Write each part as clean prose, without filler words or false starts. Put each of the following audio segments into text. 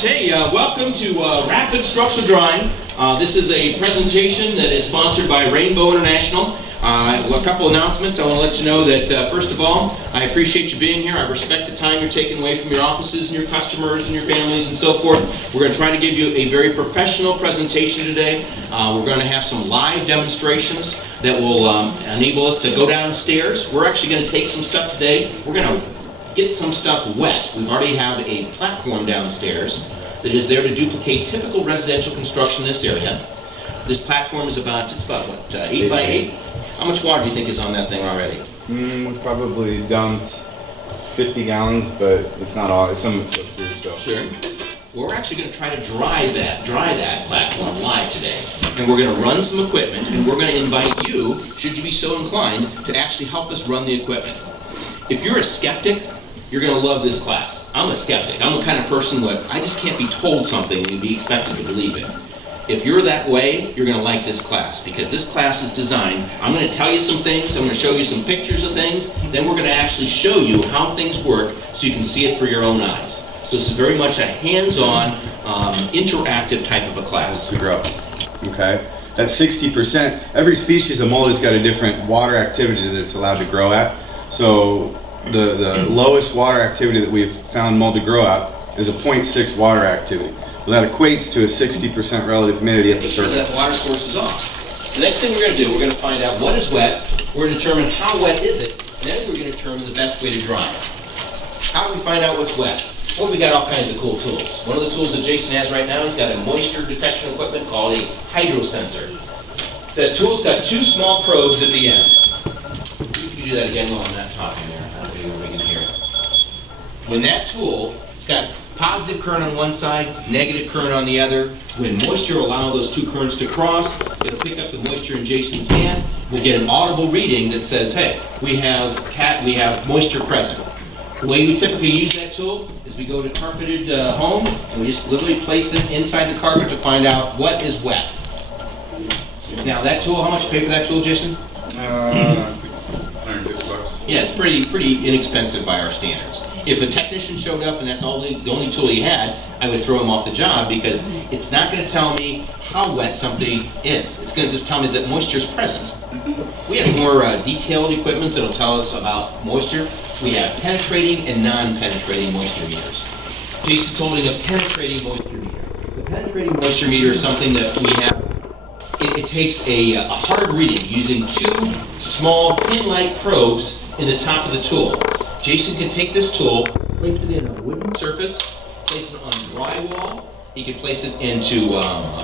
Hey, welcome to Rapid Structural Drawing. This is a presentation that is sponsored by Rainbow International. A couple announcements. I want to let you know that, first of all, I appreciate you being here. I respect the time you're taking away from your offices and your customers and your families and so forth. We're going to try to give you a very professional presentation today. We're going to have some live demonstrations that will enable us to go downstairs. We're actually going to take some stuff today. We're going to get some stuff wet. We already have a platform downstairs that is there to duplicate typical residential construction in this area. This platform is about, what, 8 by 8? How much water do you think is on that thing already? We probably dumped 50 gallons, but it's not all. Some of it's soaked through, so. Sure. Well, we're actually going to try to dry that platform live today. And we're going to run some equipment, and we're going to invite you, should you be so inclined, to actually help us run the equipment. If you're a skeptic, you're going to love this class. I'm a skeptic. I'm the kind of person that I just can't be told something and be expected to believe it. If you're that way, you're going to like this class, because this class is designed, I'm going to tell you some things, I'm going to show you some pictures of things, then we're going to actually show you how things work so you can see it for your own eyes. So this is very much a hands-on, interactive type of a class. To grow. Okay. That 60%, every species of mold has got a different water activity that it's allowed to grow at. So the lowest water activity that we've found mold to grow at is a 0.6 water activity. Well, that equates to a 60% relative humidity at the surface. That water source is off. The next thing we're going to do, we're going to find out what is wet, we're going to determine how wet is it, and then we're going to determine the best way to dry it. How do we find out what's wet? Well, we got all kinds of cool tools. One of the tools that Jason has right now, he's got a moisture detection equipment called a hydrosensor. That tool's got two small probes at the end. See if you can do that again while I'm not talking there. We can hear it. When that tool, it's got positive current on one side, negative current on the other. When moisture will allow those two currents to cross, it'll pick up the moisture in Jason's hand. We'll get an audible reading that says, hey, we have moisture present. The way we typically use that tool is we go to carpeted home and we just literally place it inside the carpet to find out what is wet. Now that tool, how much you pay for that tool, Jason? $150. Yeah, it's pretty inexpensive by our standards. If a technician showed up and that's the only tool he had, I would throw him off the job, because it's not going to tell me how wet something is. It's going to just tell me that moisture is present. We have more detailed equipment that will tell us about moisture. We have penetrating and non-penetrating moisture meters. Jason's holding a penetrating moisture meter. The penetrating moisture meter is something that we have. It takes a hard reading using two small pin-like probes in the top of the tool. Jason can take this tool, place it in a wooden surface, place it on drywall. He can place it into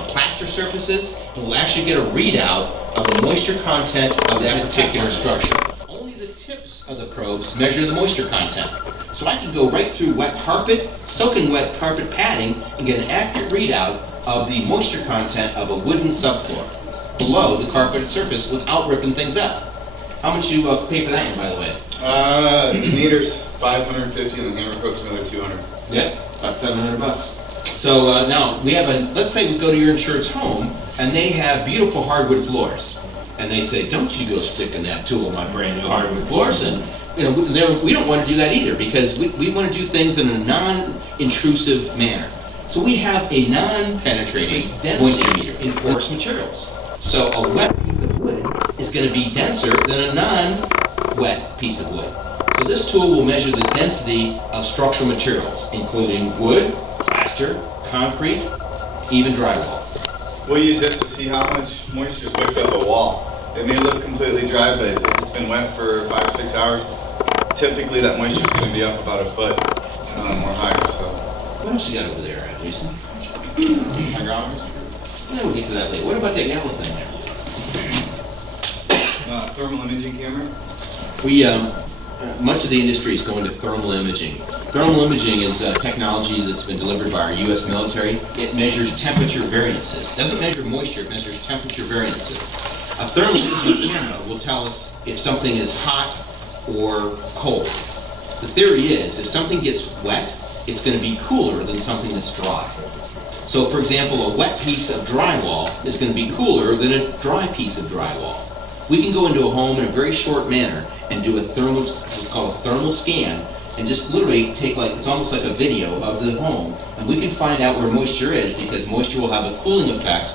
plaster surfaces, and we'll actually get a readout of the moisture content of that particular structure. Only the tips of the probes measure the moisture content. So I can go right through wet carpet, soaking wet carpet padding, and get an accurate readout of the moisture content of a wooden subfloor below the carpeted surface without ripping things up. How much do you pay for that one, by the way? The meter's $550 and the hammer coat's another $200. Yeah, about $700. So now we have let's say we go to your insured's home and they have beautiful hardwood floors. And they say, don't you go sticking that tool in my brand new hardwood floors. And we don't want to do that either, because we want to do things in a non-intrusive manner. So we have a non-penetrating moisture meter in porous materials. So a wet piece of wood is going to be denser than a non-wet piece of wood. So this tool will measure the density of structural materials, including wood, plaster, concrete, even drywall. We'll use this to see how much moisture is wicked up a wall. It may look completely dry, but if it's been wet for 5 or 6 hours, typically that moisture is going to be up about a foot or higher. So. What else you got over there, Jason? Hydraulics? Yeah, we'll get to that later. What about that yellow thing there? Thermal imaging camera. Much of the industry is going to thermal imaging. Thermal imaging is technology that's been delivered by our U.S. military. It measures temperature variances. It doesn't measure moisture, it measures temperature variances. A thermal imaging camera will tell us if something is hot or cold. The theory is, if something gets wet, it's going to be cooler than something that's dry. So, for example, a wet piece of drywall is going to be cooler than a dry piece of drywall. We can go into a home in a very short manner and do what's called a thermal scan and just literally take it's almost like a video of the home, and we can find out where moisture is, because moisture will have a cooling effect.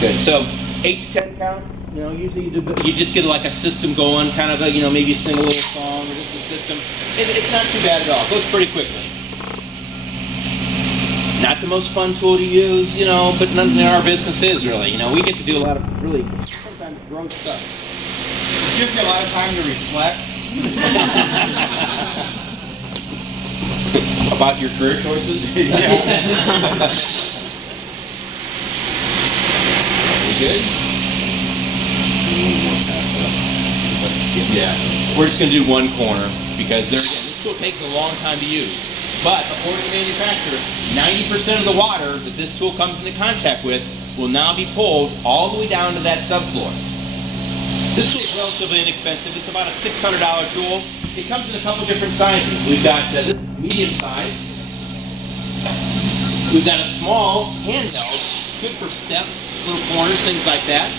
Good. So 8 to 10 count. Usually you just get like a system going, kind of maybe you sing a little song or just a system. It's not too bad at all. It goes pretty quickly. Not the most fun tool to use, but none in our business is really. We get to do a lot of really sometimes gross stuff. This gives me a lot of time to reflect. About your career choices? Yeah. We good? Yeah. We're just going to do one corner because this tool takes a long time to use. But according to the manufacturer, 90% of the water that this tool comes into contact with will now be pulled all the way down to that subfloor. This tool is relatively inexpensive. It's about a $600 tool. It comes in a couple different sizes. We've got this is medium size. We've got a small handheld, good for steps, little corners, things like that.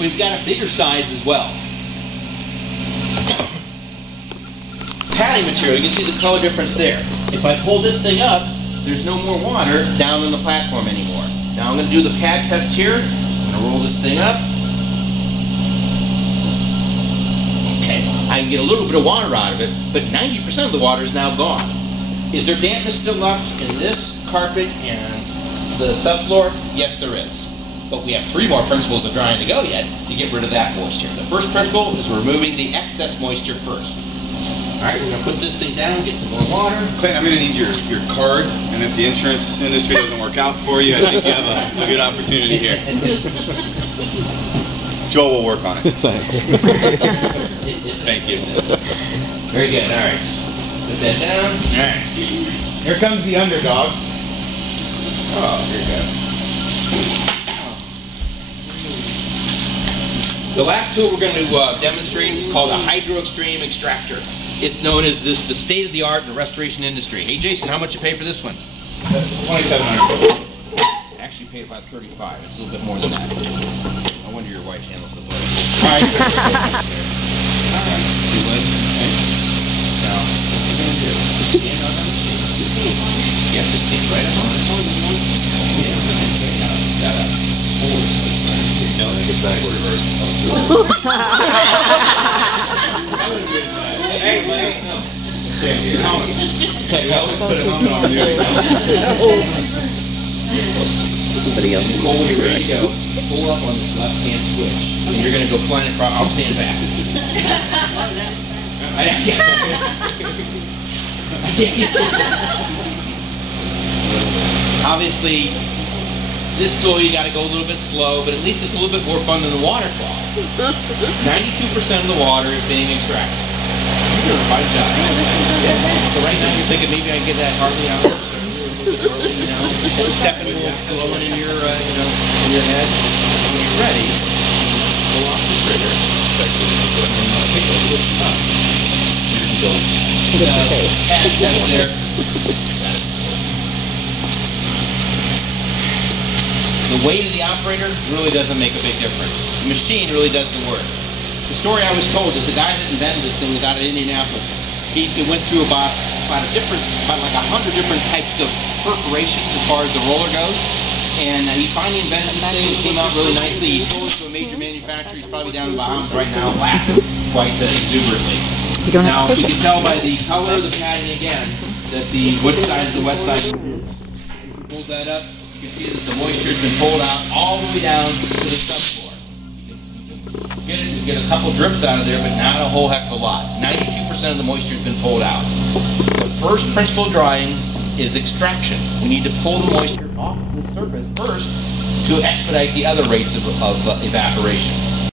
We've got a bigger size as well. Padding material, you can see the color difference there. If I pull this thing up, there's no more water down on the platform anymore. Now I'm going to do the pad test here. I'm going to roll this thing up. Okay, I can get a little bit of water out of it, but 90% of the water is now gone. Is there dampness still left in this carpet and the subfloor? Yes, there is. But we have 3 more principles of drying to go yet to get rid of that moisture. The first principle is removing the excess moisture first. Alright, we're going to put this thing down, get some more water. Clayton, I'm going to need your card, and if the insurance industry doesn't work out for you, I think you have a good opportunity here. Joel will work on it. Thanks. Thank you. Very good, alright. Put that down. Alright. Here comes the underdog. Oh, here you go. The last tool we're going to demonstrate is called a Hydro Extreme Extractor. It's known as the state-of-the-art in the restoration industry. Hey Jason, how much you pay for this one? $2,700. I actually paid about $35. It's a little bit more than that. I wonder your wife handles the place. All right. All right. You would? Okay. Now, what you're going to do, stand on them. You have to stand right up on it. Yeah, okay. Now, got a forward. No, I think it's backward reverse. Hey, let us know. Stand here. Okay, we always put a helmet on duty. Somebody else. Nicole, when you're ready to go, pull up on this left-hand switch. And you're going to go flying across. I'll stand back. Obviously, this tool you got to go a little bit slow, but at least it's a little bit more fun than the water claw. 92% of the water is being extracted. You're doing a fine job. So right now you're thinking maybe I can get that hardly out of so you're a little bit early, stepping a little flowing in your, in your head. When you're ready, pull off the trigger. Pick it up with the top. And go. That's there. The weight of the operator really doesn't make a big difference. The machine really does the work. The story I was told is the guy that invented this thing was out of Indianapolis. He went through about like 100 different types of perforations as far as the roller goes. And he finally invented this thing. It came out really nicely. He sold it to a major manufacturer. He's probably down in the Bahamas right now laughing quite exuberantly. Now, we can tell by the color of the padding again that the wood side is the wet side. If he pulls that up, you can see that the moisture has been pulled out all the way down to the subfloor. You can get a couple drips out of there, but not a whole heck of a lot. 92% of the moisture has been pulled out. The first principle of drying is extraction. We need to pull the moisture off the surface first to expedite the other rates of evaporation.